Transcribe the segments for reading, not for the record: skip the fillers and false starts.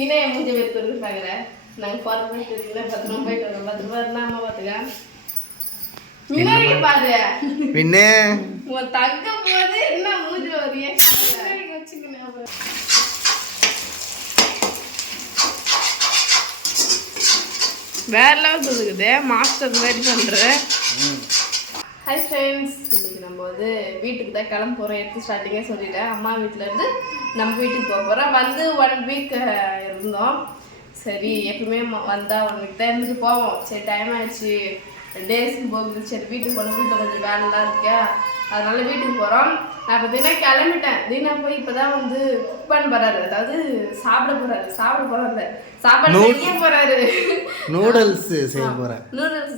இன்னும் என் மூஞ்சி பேர் கொடுக்குறாங்க. நாங்கள் போகிறோம்னு தெரியல. 10 ரூபா போயிட்டு வரோம். 10 ரூபா இருந்தால் அம்மா பார்த்துக்க. முன்னாடி பாரு பின்ன உன் தங்க போது என்ன மூஞ்சி வரையே வச்சுக்கணும். வேற லெவல் இருக்குது. மாஸ்டர் மாதிரி பண்ணுறேன். ஹாய் ஃப்ரெண்ட்ஸ், இன்றைக்கி நம்ம வந்து வீட்டுக்கு தான் கிளம்ப போகிறோம். எடுத்து ஸ்டார்டிங்கே சொல்லிட்டேன். அம்மா வீட்டிலேருந்து நம்ம வீட்டுக்கு போக போகிறோம். வந்து 1 வீக் இருந்தோம். சரி, எப்பவுமே வந்தால் 1 வீக் தான் இருந்துட்டு போவோம். சரி, டைம் ஆயிடுச்சு, டேஸ்க்கு போகுது. சரி, வீட்டுக்கு போகணும். வீட்டில் கொஞ்சம் வேலைலாம் இருக்கா, அதனால வீட்டுக்கு போகிறோம். நான் இப்போ தினம் கிளம்பிட்டேன். தினம் போய் இப்போ தான் வந்து குக் பண்ண போகிறாரு. அதாவது சாப்பிட போகிறாரு. சாப்பாடு செய்ய போகிறாரு. நூடுல்ஸ்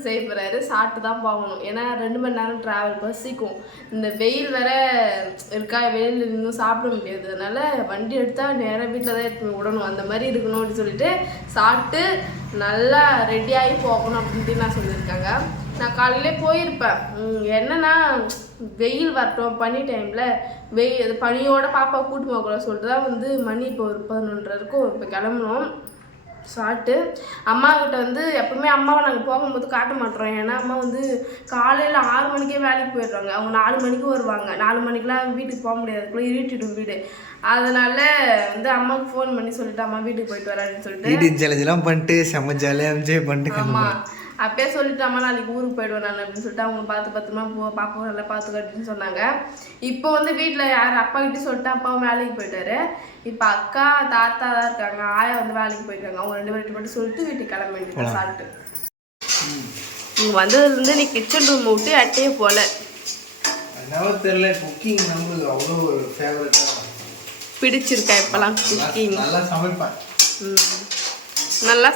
செய்ய போகிறாரு. சாப்பிட்டு தான் போகணும். ஏன்னா 2 மணி நேரம் ட்ராவல், பசிக்கும். இந்த வெயில் வேற இருக்கா, வெயில் இன்னும் சாப்பிட முடியாது. அதனால வண்டி எடுத்தால் நேராக வீட்டில் தான் எடுத்து விடணும். அந்த மாதிரி இருக்கணும் அப்படின்னு சொல்லிட்டு சாப்பிட்டு நல்லா ரெடியாகி போகணும் அப்படின்ட்டு நான் சொல்லியிருக்காங்க. நான் காலையிலே போயிருப்பேன். என்னன்னா வெயில் வரட்டும், பனி டைமில் பனியோட பாப்பா கூட்டு போகக்கூடாது சொல்லிட்டு தான் வந்து மணி இப்போ ஒரு 11:30 இருக்கும். இப்போ கிளம்பணும். சாப்பிட்டு அம்மா கிட்ட வந்து எப்பவுமே அம்மாவை நாங்கள் போகும்போது காட்ட மாட்டோம். ஏன்னா அம்மா வந்து காலையில் 6 மணிக்கே வேலைக்கு போயிடுவாங்க. அவங்க 4 மணிக்கு வருவாங்க. 4 மணிக்கெலாம் வீட்டுக்கு போக முடியாது, இருட்டிடும் வீடு. அதனால வந்து அம்மாவுக்கு ஃபோன் பண்ணி சொல்லிட்டு அம்மா வீட்டுக்கு போயிட்டு வரான்னு சொல்லிட்டு பண்ணிட்டு செம்ம ஜாலியாக என்ஜாய் பண்ணிட்டு. ஆமாம், அப்படியே சொல்லிட்டாமா நாளைக்கு ஊருக்கு போயிடுவேன் நான் அப்படின்னு சொல்லிட்டு அவங்க பார்த்து பத்திரமா பாப்பாவும் நல்லா பார்த்துக்கட்டுன்னு சொன்னாங்க. இப்போ வந்து வீட்டில் யார் அப்பா கிட்டே சொல்லிட்டு அப்பாவும் வேலைக்கு போயிட்டாரு. இப்போ அக்கா தாத்தா தான் இருக்காங்க. ஆயா வந்து வேலைக்கு போயிருக்காங்க. அவங்க 2 பேர்கிட்ட மட்டும் சொல்லிட்டு வீட்டுக்கு கிளம்ப வேண்டியது. சாப்பிட்டு இங்கே வந்ததுலேருந்து நீ கிச்சன் ரூம் விட்டு அட்டையே போல தெரியல. குக்கிங் நம்மளுக்கு அவ்வளோ ஒரு ஃபேவரட்டாக பிடிச்சிருக்கா இப்போலாம். குக்கிங் நல்லா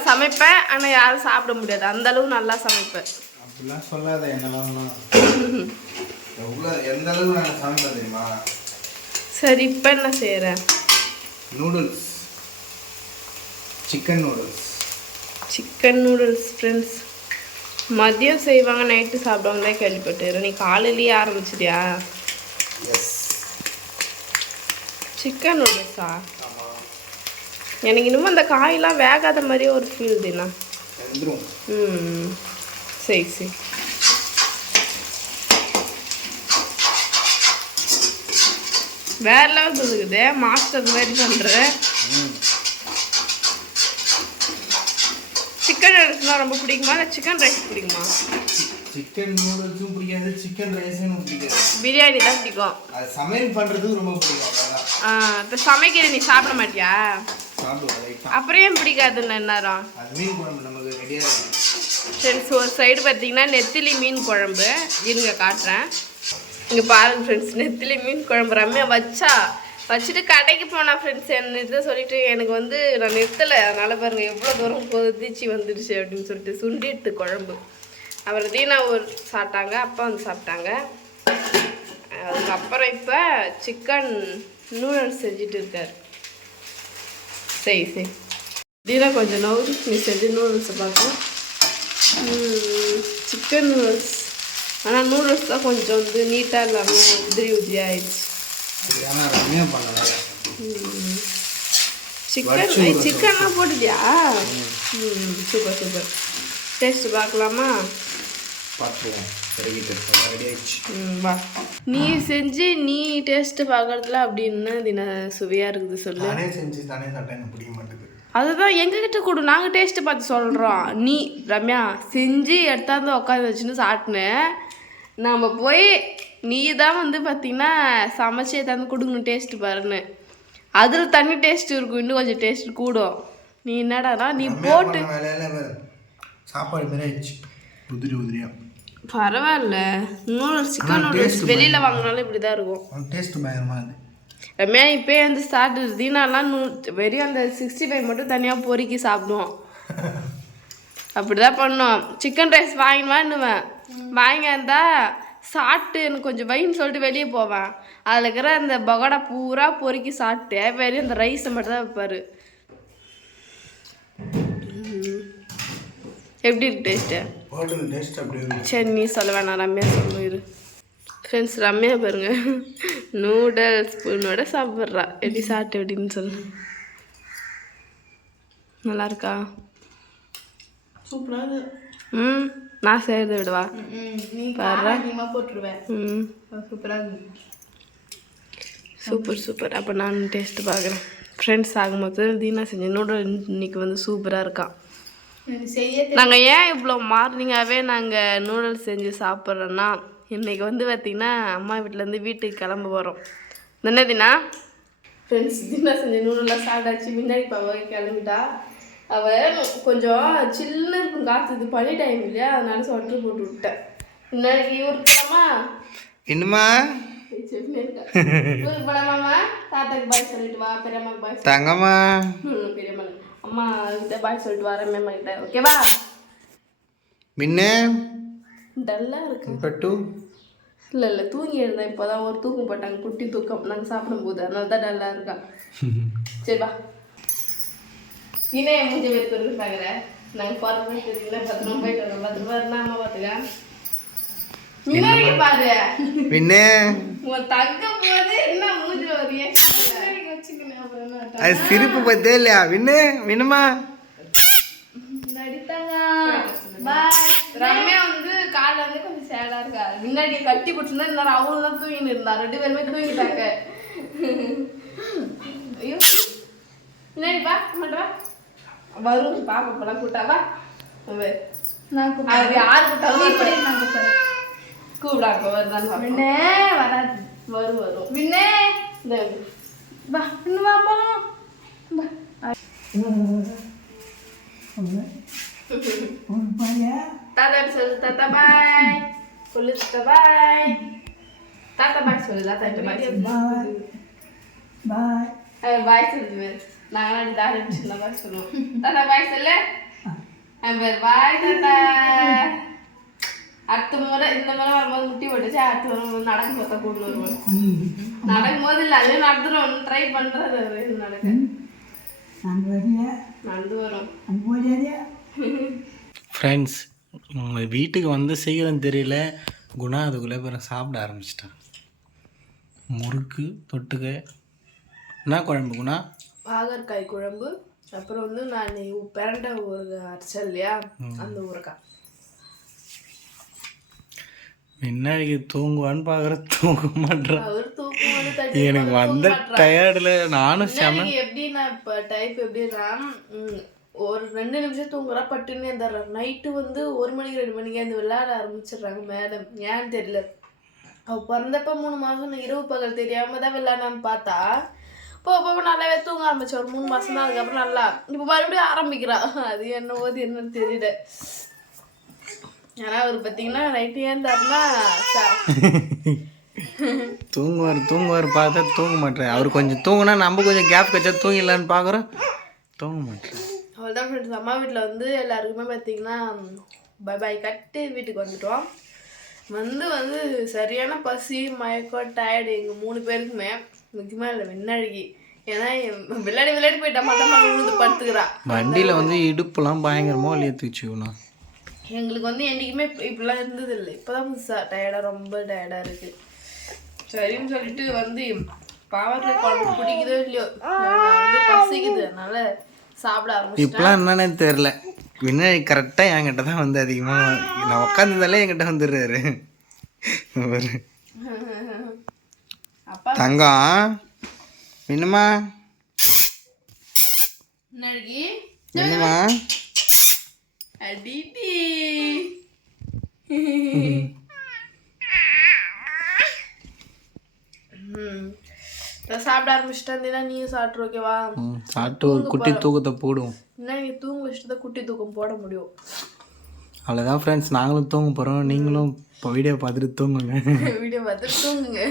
சமைப்பேன். ஆனால் யாரும் சாப்பிட முடியாது, அந்த அளவு நல்லா சமைப்பேன். அப்படிலாம் சொல்லாத. எந்த அளவு நான் சமைப்பேன் தெரியுமா? சரி, இப்போ என்ன செய்கிறேன்? Noodles, chicken noodles friends. மதியம் செய்வாங்க, நைட்டு சாப்பிடுவாங்க தான் கேள்விப்பட்டேன். நீ காலையிலேயே ஆரம்பிச்சிட்டியா? சிக்கன் நூடுல்ஸா? எனக்கு இன்னும் அந்த காயெல்லாம் வேகாத மாதிரியே ஒரு ஃபீல் தானே. சரி வேற லெவல் இருக்குது. மாஸ்டர் மாதிரி பண்ணுறேன். சிக்கன் நூடுல்ஸ்லாம் ரொம்ப பிடிக்குமா, இல்லை சிக்கன் ரைஸ் பிடிக்குமா? சிக்கன் நூடுல்ஸும் பிடிக்காது, சிக்கன் ரைஸும் பிடிக்காது. பிரியாணி தான் பிடிக்கும். அது சமையல் பண்ணுறதுக்கு ரொம்ப பிடிக்கும். இப்போ சமைக்கிற நீ சாப்பிட மாட்டியா? அப்புறம் ஏன் பிடிக்காதுன்னு நேரம்? ஃப்ரெண்ட்ஸ், ஒரு சைடு பார்த்தீங்கன்னா நெத்திலி மீன் குழம்பு. இருங்க காட்டுறேன். இங்கே பாருங்க ஃப்ரெண்ட்ஸ், நெத்திலி மீன் குழம்பு ரம்யா வச்சுட்டு கடைக்கு போனால் ஃப்ரெண்ட்ஸ் என்ன இதை சொல்லிட்டு எனக்கு வந்து நான் நிறுத்தலை. அதனால் பாருங்கள் எவ்வளோ தூரம் கொதிச்சு வந்துடுச்சு அப்படின்னு சொல்லிட்டு சுண்டிட்டு குழம்பு. அப்புறம் தீனா ஒரு சாப்பிட்டாங்க, அப்பா வந்து சாப்பிட்டாங்க. அதுக்கப்புறம் இப்போ சிக்கன் நூடுல்ஸ் செஞ்சுட்டு இருக்கார். சரி தீனா கொஞ்சம் நவுறு நீ செஞ்சு நூடுல்ஸை பார்க்கலாம். சிக்கன் நூடுல்ஸ், ஆனால் நூடுல்ஸ் தான் கொஞ்சம் வந்து நீட்டாக இல்லாமல் உதிரி ஆயிடுச்சு. சிக்கன்லாம் போட்டுட்டியா? சூப்பர். டேஸ்ட்டு பார்க்கலாமா? வா, நீ செஞ்சு நீ டேஸ்ட்டு பார்க்கறதுல அப்படின்னு தின சுவையாக இருக்குது சொல்லு. அதுதான் எங்ககிட்ட கொடு, நாங்கள் டேஸ்ட்டு பார்த்து சொல்கிறோம். நீ ரம்யா செஞ்சு எடுத்தாந்து உட்காந்து வச்சுன்னு சாப்பிட்டுன்னு நம்ம போய் நீ தான் வந்து பார்த்தீங்கன்னா சமைச்சு எடுத்தாந்து கொடுக்கணும் டேஸ்ட்டு பாருன்னு. அதில் தனி டேஸ்ட்டு இருக்கும், இன்னும் கொஞ்சம் டேஸ்ட்டு கூடும். நீ என்னடானா நீ போட்டு சாப்பாடு மாதிரி உதிரியா. பரவாயில்ல. நூடுல்ஸ், சிக்கன் நூடுல்ஸ் வெளியில் வாங்கினாலும் இப்படி தான் இருக்கும். டேஸ்ட்டு பயங்கரமாக இருக்குது. ரம்யா இப்போ வந்து ஸ்டார்ட் தீனாலாம் வெறும் அந்த 65 மட்டும் தனியாக பொறுக்கி சாப்பிடுவோம். அப்படி தான் பண்ணோம். Chicken rice வாங்கினுவேன். வாங்கியிருந்தா சாப்பிட்டு எனக்கு கொஞ்சம் வைன்னு சொல்லிட்டு வெளியே போவேன். அதில் இருக்கிற அந்த பகோடா பூரா பொறுக்கி சாப்பிட்டு வெறும் அந்த ரைஸை மட்டும் தான் வைப்பார். எப்படி இருக்கு டேஸ்ட்டு? சரி, நீ சொல்ல வேணாம், ரம்யா சொல்லிடு. ஃப்ரெண்ட்ஸ், ரம்யா பாருங்க நூடுல்ஸ் ஸ்பூனோட சாப்பிட்றா. எப்படி சாப்பிட்டு எப்படின்னு சொல்லு. நல்லா இருக்கா? சூப்பராக இருக்கு. ம், நான் செய்கிறத விடவா? நீ காரம் அதிகமாக போட்டுருவேன். ம், சூப்பராக இருக்கு. Super super. அப்போ நான் டேஸ்ட்டு பார்க்குறேன். ஃப்ரெண்ட்ஸ் ஆகும்போது தீனா செஞ்ச நூடுல் இன்னைக்கு வந்து சூப்பராக இருக்கான். நாங்கள் ஏன் இவ்வளோ மார்னிங்காகவே நாங்கள் நூடுல்ஸ் செஞ்சு சாப்பிட்றோன்னா, இன்றைக்கி வந்து பார்த்திங்கன்னா அம்மா வீட்டிலேருந்து வீட்டுக்கு கிளம்ப போகிறோம். என்ன தீனா? ஃப்ரெண்ட்ஸ் தீனா செஞ்ச நூடுல்லாம் சாப்பிட்டாச்சு. முன்னாடி பாவ கிளம்பிட்டா. அவள் கொஞ்சம் சில்லுன்னு இருக்கும் காற்று, இது பனி டைம் இல்லையா, அதனால ஸ்வெட்டர் போட்டு விட்டேன். முன்னாடி ஊருக்கு போகலாமா? என்னம்மா ஊருக்கு போகலாமாம்மா? தாத்தாக்கு பாய் சொல்லிட்டு வா, பெரியம்மாக்கு பாய் தங்கம்மா. பெரியம்மா அம்மா கிட்ட பாய் சொல்லிட்டு வரேன் மேம்மா கிட்ட, ஓகேவா? மின்ன டல்லாக இருக்கு. பட்டு இல்லை தூங்கி இருந்தேன். இப்போ தான் ஒரு தூக்கம் போட்டாங்க, குட்டி தூக்கம் நாங்கள் சாப்பிடும்போது, அதனால தான் டல்லாக இருக்கா. சரி வா. இன்னும் என் மூஞ்சி வெறுப்பு இருக்காங்கிற நாங்கள் போகிறோம்னு தெரியல. 10 ரூபா போயிட்டு வரோம். 10 ரூபா இருந்தால் அம்மா பார்த்துக்க. முன்னாடி பாரு மின்ன உன் தங்க போது என்ன மூஞ்சி வரைய வச்சுக்கணும். அப்புறம் அது சிரிப்பு பத்தே இல்லையா? மின்னுமா நடித்தாங்க. பாய். ரம்யா வந்து காலில் வந்து கொஞ்சம் சேடாக இருக்கா. முன்னாடி கட்டி பிடிச்சிருந்தா இன்னும் அவங்களும் தான் தூங்கின்னு இருந்தா. 2 பேருமே தூங்கிட்டாங்க. ஐயோ முன்னாடி வா, மாட்டா வரும் பாப்பா இப்பெல்லாம் கூட்டாவா? நான் அது யாரு கூட்டாலும் நான் கூப்பிட்றேன். கூப்பிடாங்க வருதான். முன்னே வராது. வரும் முன்னே இந்த வா இன்னும் வா போகலாம். தாத்தா சொல்லு. தாத்தா பாய் சொல்லு. தாத்தா பாய். தாத்தா பாய் சொல்லு. தாத்தா பாய் சொல்லு. பாய் பாய் சொல்லுவேன். நாங்கள் தாத்தா சின்ன பாய் சொல்லுவோம். தாத்தா பாய் சொல்லு. பாய் தாத்தா. அடுத்த முறை இந்த முறை வரும்போது முட்டி போட்டுச்சு. அடுத்த முறை நடக்கும் போதா கொண்டு வருவோம். நடக்கும் போது இல்லை, அதுவே நடந்துடும். ட்ரை பண்ணுறது நடக்க நடந்து வரும். ஃப்ரெண்ட்ஸ், உங்கள் வீட்டுக்கு வந்து சீக்கிரம் தெரியல, குணா அதுக்குள்ளே பிறகு சாப்பிட ஆரம்பிச்சிட்டான். முறுக்கு தொட்டுக்க என்ன குழம்பு குணா? பாகற்காய் குழம்பு. அப்புறம் வந்து நான் பிரண்டை ஊறுகாய் அரைச்சேன் இல்லையா, அந்த ஊறுகாய். முன்னாடி தூங்குவான்னு பார்க்குற தூங்க மாட்டேன். அவர் தூக்கம் எனக்கு வந்த டயர்டில் நானும் செம. எப்படின்னா இப்போ டைப் எப்படின்னா ஒரு 2 நிமிஷம் தூங்குறா பட்டுன்னு இருந்துடுறாங்க. நைட்டு வந்து 1 மணிக்கு 2 மணிக்கு அந்த விளையாட ஆரம்பிச்சிடுறாங்க மேடம். ஏன்னு தெரியல. அவள் பிறந்தப்ப 3 மாதம் இரவு பகல் தெரியாமல் தான் விளையாடான்னு பார்த்தா போக நல்லாவே தூங்க ஆரம்பிச்சு. ஒரு 3 மாதம் தான். அதுக்கப்புறம் நல்லா இப்போ மறுபடியும் ஆரம்பிக்கிறா. அது என்னன்னு தெரியல. ஏன்னா அவர் பார்த்தீங்கன்னா நைட்டு ஏந்தாருன்னா தூங்குவார் பார்த்தா தூங்க மாட்டேன். அவர் கொஞ்சம் தூங்குனா நம்ம கொஞ்சம் கேப் கச்சா தூங்கிடலான்னு பார்க்குறோம், தூங்க மாட்டேன். அவள் தான் ஃப்ரெண்ட்ஸ் அம்மா வீட்டில் வந்து எல்லாருக்குமே பார்த்தீங்கன்னா பாய் கட்டு வீட்டுக்கு வந்துட்டோம். வந்து சரியான பசி மயக்கம் டயர்டு எங்கள் 3 பேருக்குமே. முக்கியமாக இல்லை விண்ணழகி. ஏன்னா விளையாடி போயிட்டா மாட்டா விழுந்து படுத்துக்கிறா. வண்டியில் வந்து இடுப்புலாம் பயங்கரமாக வலியை தூச்சுக்கணும். எங்களுக்கு வந்து என்றைக்குமே இப்படிலாம் இருந்தது இல்லை. இப்போ தான் புதுசாக டயர்டாக ரொம்ப டயர்டாக இருக்குது. சரின்னு சொல்லிட்டு வந்து பாவக்காய் குழம்பு பிடிக்குதோ இல்லையோ வந்து பசிக்குது, அதனால சாப்பிட ஆரம்பிச்சு. இப்பெல்லாம் என்னன்னே தெரில. விநாயகி கரெக்டாக என்கிட்ட தான் வந்து அதிகமாக நான் உட்காந்துருந்தாலே என்கிட்ட வந்துடுறாரு. அப்பா தங்கம் என்னம்மா என்னம்மா அடிடி சாப்பிட ஆரம்பிச்சுட்டு இருந்தீங்கன்னா நீயும் சாப்பிட்டு ஓகேவா? சாப்பிட்டு ஒரு குட்டி தூக்கத்தை போடுவோம். என்ன நீங்கள் தூங்க வச்சுட்டு தான் குட்டி தூக்கம் போட முடியும். அவ்வளோதான் ஃப்ரெண்ட்ஸ், நாங்களும் தூங்க போகிறோம். நீங்களும் இப்போ வீடியோ பார்த்துட்டு தூங்குங்க. வீடியோ பார்த்துட்டு தூங்குங்க.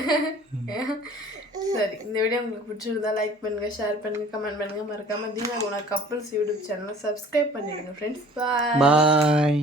சரி, இந்த வீடியோ உங்களுக்கு பிடிச்சிருந்தா லைக் பண்ணுங்கள், ஷேர் பண்ணுங்கள், கமெண்ட் பண்ணுங்கள். மறக்காமல் தீனா குணா கப்புள்ஸ் யூடியூப் சேனலை சப்ஸ்கிரைப் பண்ணிடுங்க ஃப்ரெண்ட்ஸ். பாய்.